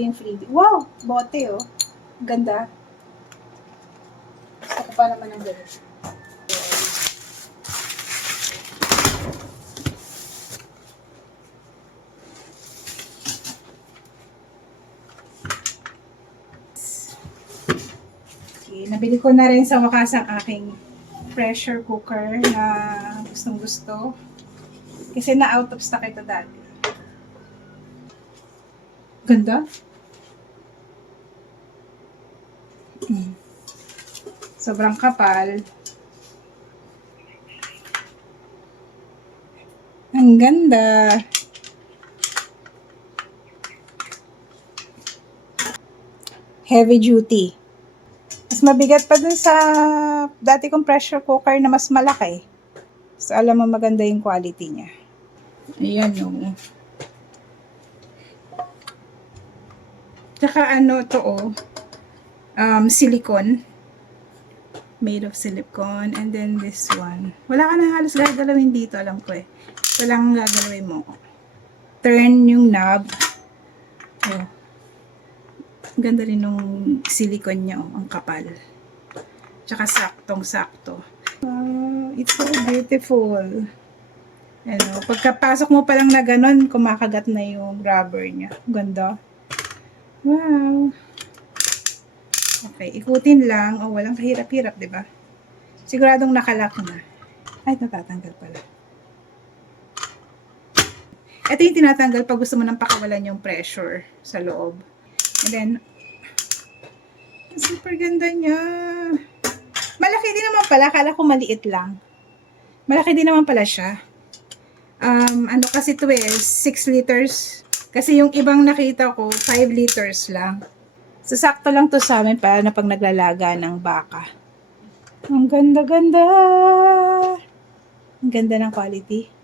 yung freebie. Wow! Bote, oh. Ganda. Gusto ko pa naman ng ganito. Okay, nabili ko na rin sa wakas ang aking pressure cooker na gustong gusto. Kasi na out of stock ito dati. Ganda. Sobrang kapal. Ang ganda. Heavy duty. Mas mabigat pa dun sa dati kong pressure cooker na mas malaki. So, alam mo maganda yung quality niya. Ayan yung. Tsaka ano to silicone. Made of silicone. And then this one. Wala ka na halos gagalawin dito, alam ko eh. Ito lang gagalawin mo. Turn yung knob. Oh. Ganda rin nung silicone niya, oh, ang kapal. Tsaka saktong-sakto. It's so beautiful. Ano, pagkapasok mo pa lang na ganun, kumakagat na yung rubber niya. Ganda. Wow. Okay, ikutin lang. Oh, walang kahirap-hirap, di ba? Siguradong nakalock na. Ay, natatanggal pala. Ito yung tinatanggal pag gusto mo nang pakawalan yung pressure sa loob. And then, super ganda niya. Malaki din naman pala. Akala ko maliit lang. Malaki din naman pala siya. Ano kasi ito eh, 6 liters. Kasi yung ibang nakita ko, 5 liters lang. So, sakto lang to sa amin para na pag naglalaga ng baka. Ang ganda-ganda. Ang ganda ng quality.